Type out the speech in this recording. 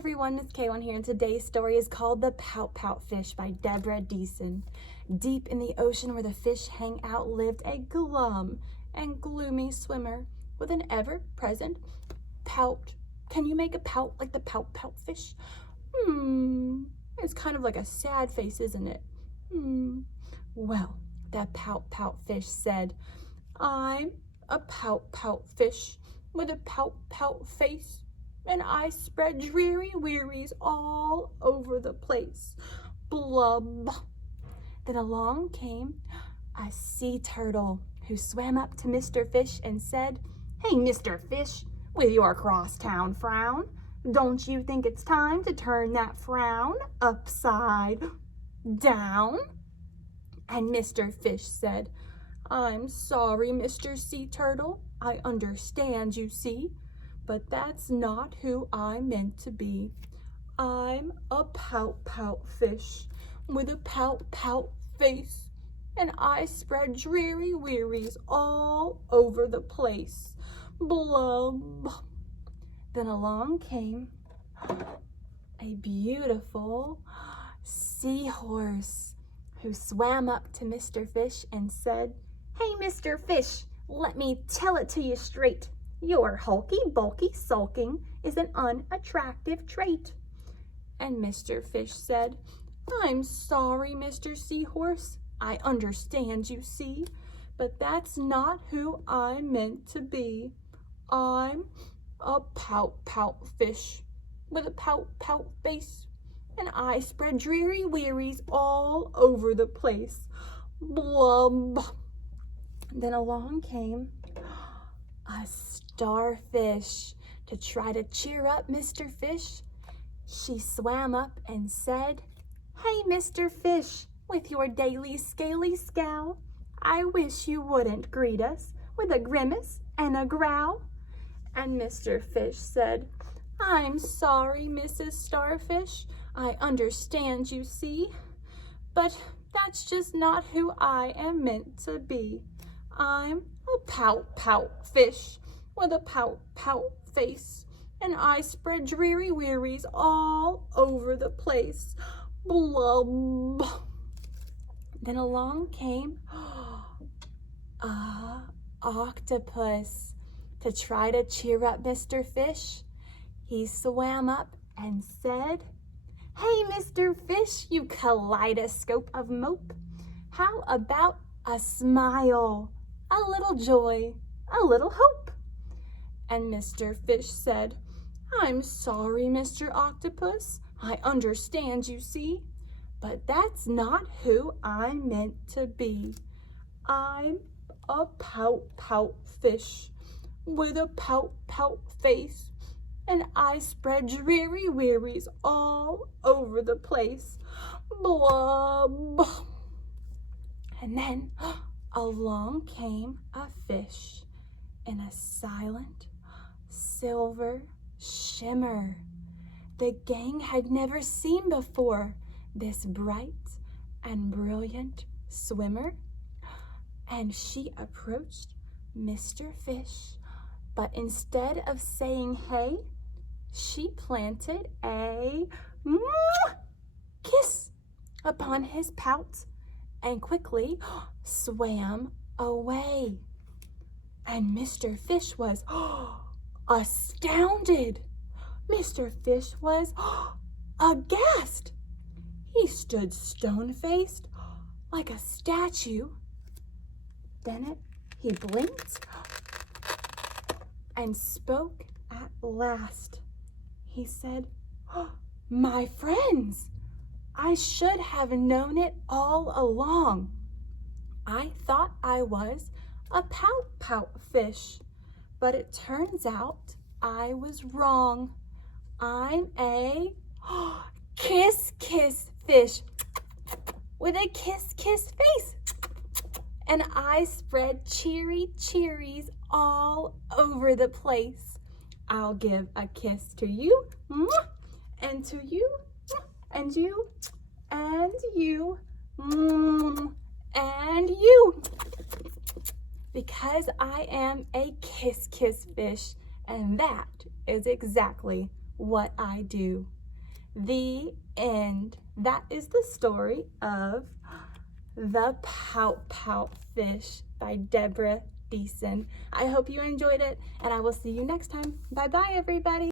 everyone, it's K1 here, and today's story is called The Pout Pout Fish by Deborah Dieson. Deep in the ocean where the fish hang out lived a glum and gloomy swimmer with an ever-present pout. Can you make a pout like the Pout Pout Fish? It's kind of like a sad face, isn't it? Well, that Pout Pout Fish said, I'm a Pout Pout Fish with a pout pout face, and I spread dreary wearies all over the place. Blub. Then along came a sea turtle who swam up to Mr. Fish and said, Hey, Mr. Fish, with your crosstown frown, don't you think it's time to turn that frown upside down? And Mr. Fish said, I'm sorry, Mr. Sea Turtle, I understand, you see, but that's not who I meant to be. I'm a Pout Pout Fish with a pout pout face, and I spread dreary wearies all over the place. Blub. Then along came a beautiful seahorse who swam up to Mr. Fish and said, Hey, Mr. Fish, let me tell it to you straight. Your hulky, bulky sulking is an unattractive trait. And Mr. Fish said, I'm sorry, Mr. Seahorse. I understand, you see, but that's not who I meant to be. I'm a Pout Pout Fish with a pout pout face, and I spread dreary wearies all over the place. Blub. Then along came a starfish to try to cheer up Mr. Fish. She swam up and said, Hey, Mr. Fish, with your daily scaly scowl, I wish you wouldn't greet us with a grimace and a growl. And Mr. Fish said, I'm sorry, Mrs. Starfish, I understand, you see, but that's just not who I am meant to be. I'm a Pout Pout Fish with a pout pout face, and I spread dreary wearies all over the place. Blub. Then along came a octopus to try to cheer up Mr. Fish. He swam up and said, Hey, Mr. Fish, you kaleidoscope of mope, how about a smile, a little joy, a little hope? And Mr. Fish said, I'm sorry, Mr. Octopus, I understand, you see, but that's not who I meant to be. I'm a Pout Pout Fish with a pout pout face, and I spread dreary wearies all over the place. Blub. And then along came a fish in a silent silver shimmer. The gang had never seen before this bright and brilliant swimmer, and she approached Mr. Fish, but instead of saying hey, she planted a kiss upon his pout and quickly swam away. And Mr. Fish was astounded. Mr. Fish was aghast. He stood stone-faced like a statue. Then he blinked and spoke at last. He said, My friends, I should have known it all along. I thought I was a Pout Pout Fish, but it turns out I was wrong. I'm a Kiss Kiss Fish with a kiss kiss face, and I spread cheery cheeries all over the place. I'll give a kiss to you, and to you, and you, and you, and you, because I am a Kiss Kiss Fish, and that is exactly what I do. The end. That is the story of The Pout Pout Fish by Deborah Dieson. I hope you enjoyed it, and I will see you next time. Bye-bye, everybody.